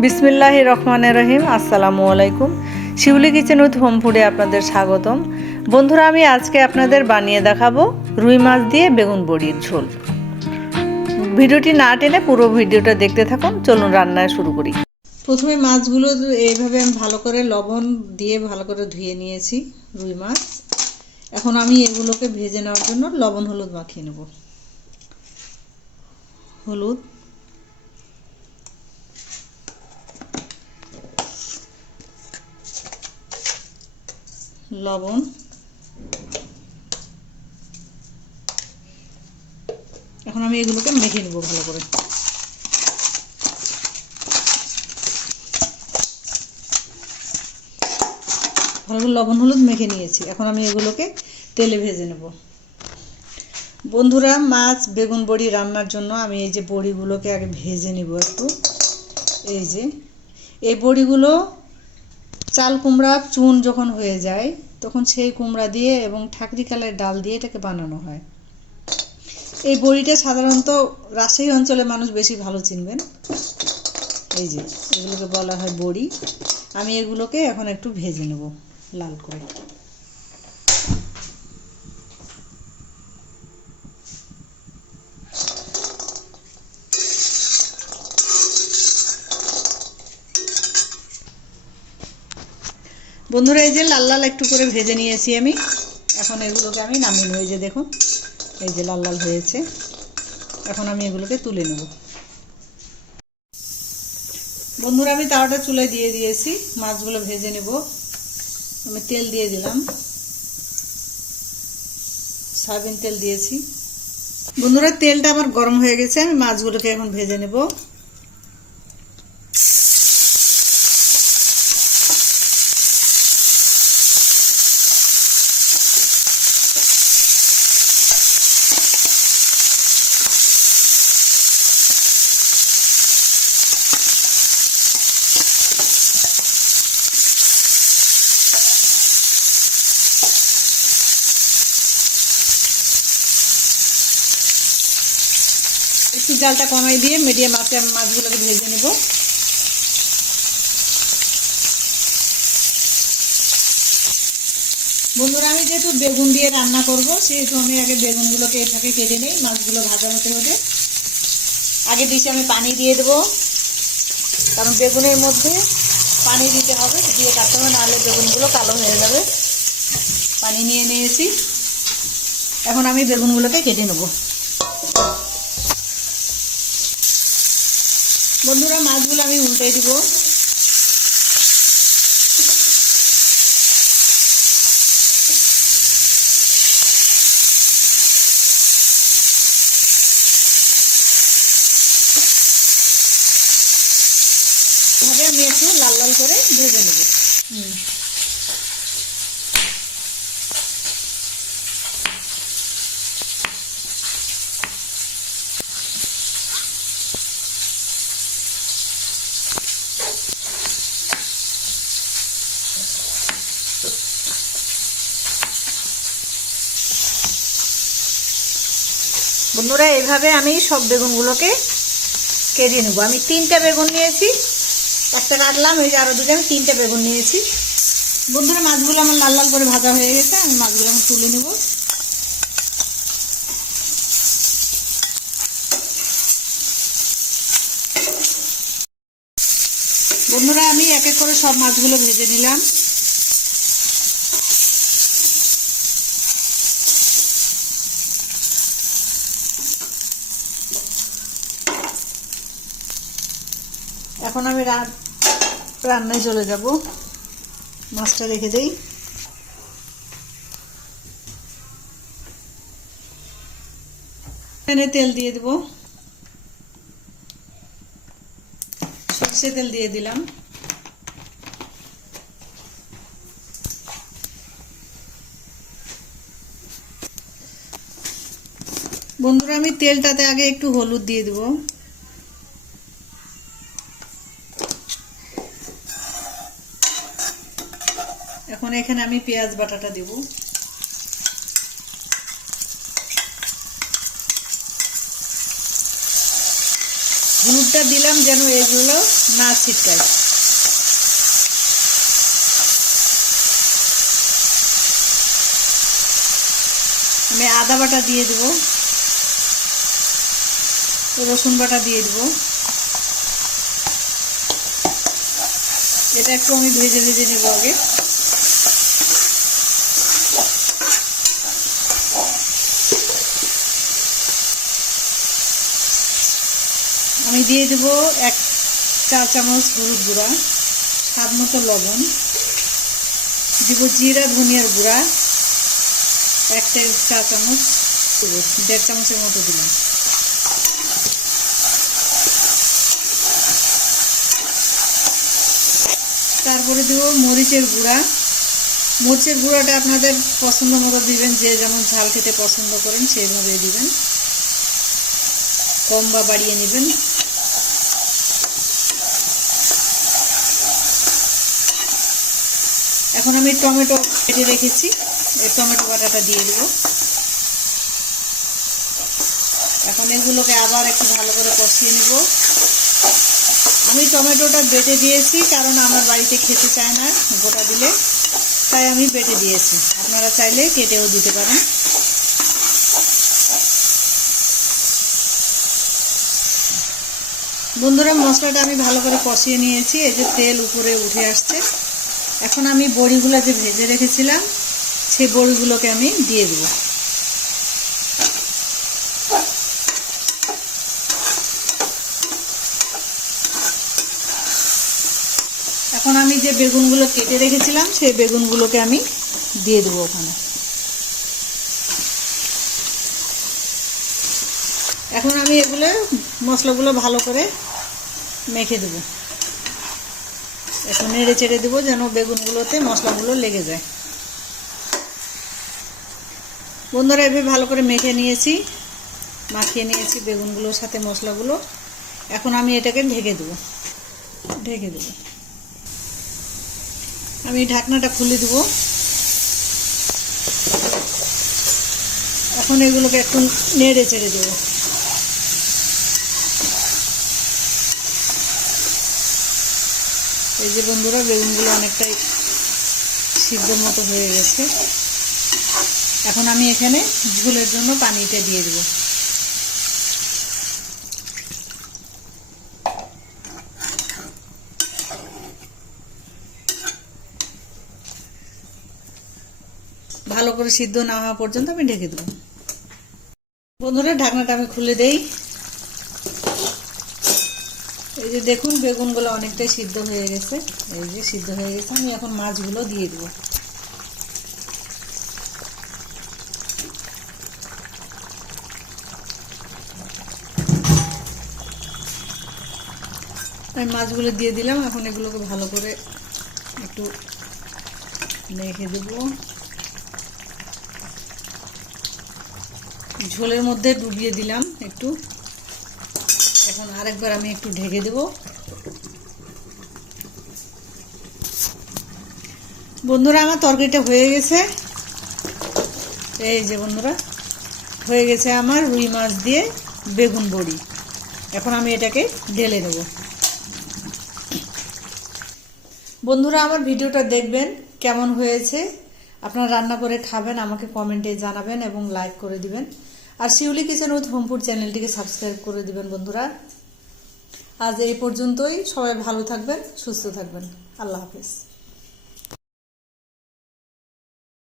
বিসমিল্লাহির রহমানির রহিম। আসসালামু আলাইকুম। শিউলি কিচেন উইথ হোম ফুডে আপনাদের স্বাগতম। বন্ধুরা, আমি আজকে আপনাদের বানিয়ে দেখাবো রুই মাছ দিয়ে বেগুন বড়ির ঝোল। ভিডিওটি না টেনে পুরো ভিডিওটা দেখতে থাকুন। চলুন রান্না শুরু করি। প্রথমে মাছগুলো এইভাবে আমি ভালো করে লবণ দিয়ে ভালো করে ধুয়ে নিয়েছি, রুই মাছ। এখন আমি এগুলোকে ভেজে নেওয়ার জন্য লবণ হলুদ মাখিয়ে নেব। হলুদ, লবণ, এখন আমি এগুলোকে মেখে নেব ভালো করে। ভালো করে লবণ হলুদ মেখে নিয়েছি। এখন আমি এগুলোকে তেলে ভেজে নেব। বন্ধুরা, মাছ বেগুন বড়ি রান্নার জন্য আমি এই যে বড়িগুলোকে আগে ভেজে নিব একটু। এই বড়িগুলো চাল কুমড়া চুন যখন হয়ে যায় তখন সেই কুমড়া দিয়ে এবং ঠাকরি কালের ডাল দিয়ে এটাকে বানানো হয়। এই বড়িটা সাধারণত রাজশাহী অঞ্চলে মানুষ বেশি ভালো চিনবেন। এগুলোকে বলা হয় বড়ি। আমি এগুলোকে এখন একটু ভেজে নেব লাল করে। বন্ধুরা, এই যে লাল লাল একটু করে ভেজে নিয়েছি আমি। এখন এগুলোকে আমি নামিয়ে নেব। এই যে দেখুন, এই যে লাল লাল হয়েছে। এখন আমি এগুলোকে তুলে নেব। বন্ধুরা, আমি তাওয়াটা চুলায় দিয়ে দিয়েছি, মাছগুলো ভেজে নেব। আমি তেল দিয়ে দিলাম, সয়াবিন তেল দিয়েছি। বন্ধুরা, তেলটা আমার গরম হয়ে গেছে। আমি মাছগুলোকে এখন ভেজে নেব। একটু জালটা কমাই দিয়ে মিডিয়াম আঁচে আমি মাছগুলোকে ভেজে নেব। বন্ধুরা, আমি যেহেতু বেগুন দিয়ে রান্না করব সেহেতু আমি আগে বেগুনগুলোকে এভাবে কেটে নেই। মাছগুলো ভাজা হতে হতে আগে দিয়েছি আমি পানি দিয়ে দেবো, কারণ বেগুনের মধ্যে পানি দিতে হবে, দিয়ে কাটতে হবে, নাহলে বেগুনগুলো কালো হয়ে যাবে। পানি নিয়ে নিয়েছি। এখন আমি বেগুনগুলোকে কেটে নেব। বন্ধুরা, মাছগুলো আমি উল্টে দিব। এভাবে আমি একটু লাল লাল করে ভেজে নেব। বন্ধুরা, এইভাবে আমি সব বেগুনগুলোকে কেটে নেব। আমি 3টা বেগুন নিয়েছি, একটা কাটলাম, এই যে আরো দুটো, আমি 3টা বেগুন নিয়েছি। বন্ধুরা, মাছগুলো আমার লাল লাল করে ভাজা হয়ে গেছে। আমি মাছগুলো এখন তুলে নেব। বন্ধুরা, আমি এক এক করে সব মাছগুলো ভেজে নিলাম। এখন আমি রান্নায় চলে যাব। মাছটা রেখে দেই। এখানে তেল দিয়ে দেব, সরষে তেল দিয়ে দিলাম। বন্ধুরা, আমি তেলটাতে আগে একটু হলুদ দিয়ে দেব। এখন এখানে আমি পেঁয়াজ বাটাটা দেব। হলুদটা দিলাম যেন এগুলো না ছিটকায়। আমি আদা বাটা দিয়ে দেবো, রসুন বাটা দিয়ে দেবো। এটা একটু আমি ভেজে ভেজে নেব আগে। আমি দিয়ে দেব 1 চা চামচ হলুদ গুঁড়া, স্বাদ মতো লবণ দিব, জিরা ধনিয়ার গুঁড়া 1 চা চামচ, 1.5 চামচের মতো দিলাম। তারপরে দেব মরিচের গুঁড়া। মরিচের গুঁড়াটা আপনাদের পছন্দ মতো দিবেন, যে যেমন ঝাল খেতে পছন্দ করেন সেইভাবে দিবেন, কম বা বাড়িয়ে নেবেন। এখন আমি টমেটো কেটে রেখেছি, এই টমেটো বাটাটা দিয়ে দেব। এখন এগুলোকে আবার একটু ভালো করে কষিয়ে নেব। আমি টমেটোটা বেটে দিয়েছি, কারণ আমার বাড়িতে খেতে চায় না গোটা দিলে, তাই আমি বেটে দিয়েছি। আপনারা চাইলে কেটেও দিতে পারেন। বন্ধুরা, মশলাটা আমি ভালো করে কষিয়ে নিয়েছি, এই যে তেল উপরে উঠে আসছে। এখন আমি বড়িগুলো যে ভেজে রেখেছিলাম সেই বড়িগুলোকে আমি দিয়ে দেব। এখন আমি যে বেগুনগুলো কেটে রেখেছিলাম সেই বেগুনগুলোকে আমি দিয়ে দেবো ওখানে। এখন আমি এগুলো মশলাগুলো ভালো করে মেখে দেবো। একটু নেড়ে চেড়ে দেবো যেন বেগুনগুলোতে মশলাগুলো লেগে যায়। বন্ধুরা, এভাবে ভালো করে মেখে নিয়েছি, মাখিয়ে নিয়েছি বেগুনগুলোর সাথে মশলাগুলো। এখন আমি এটাকে ঢেকে দেবো। আমি ঢাকনাটা খুলে দেবো। এখন এগুলোকে একটু নেড়ে চেড়ে দেবো। এই যে বন্ধুরা, বেগুনগুলো অনেকটাই সিদ্ধ মতো হয়ে গেছে। এখন আমি এখানে ঝোলের জন্য পানিটা দিয়ে দেব। ভালো করে সিদ্ধ না হওয়া পর্যন্ত আমি ঢেকে দেব। বন্ধুরা, ঢাকনাটা আমি খুলে দেই। এই যে দেখুন, বেগুনগুলো অনেকটাই সিদ্ধ হয়ে গেছে। এই যে সিদ্ধ হয়ে গেছে। আমি এখন মাছগুলো দিয়ে দেব। আমি মাছগুলো দিয়ে দিলাম। এখন এগুলোকে ভালো করে একটু মেখে দেব। ঝোলের মধ্যে ডুবিয়ে দিলাম একটু। এখন আরেকবার আমি একটু ঢেকে দেব। বন্ধুরা, আমার তরকারিটা হয়ে গেছে। এই যে বন্ধুরা, হয়ে গেছে আমার রুই মাছ দিয়ে বেগুন বড়ি। এখন আমি এটাকে ঢেলে নেব। বন্ধুরা, আমার ভিডিওটা দেখবেন কেমন হয়েছে। আপনারা রান্না করে খাবেন, আমাকে কমেন্টে জানাবেন এবং লাইক করে দিবেন। আর শিউলি কিচেন উইথ হোম ফুড চ্যানেলটিকে সাবস্ক্রাইব করে দিবেন। বন্ধুরা, আজ এই পর্যন্তই। সবাই ভালো থাকবেন, সুস্থ থাকবেন। আল্লাহ হাফেজ।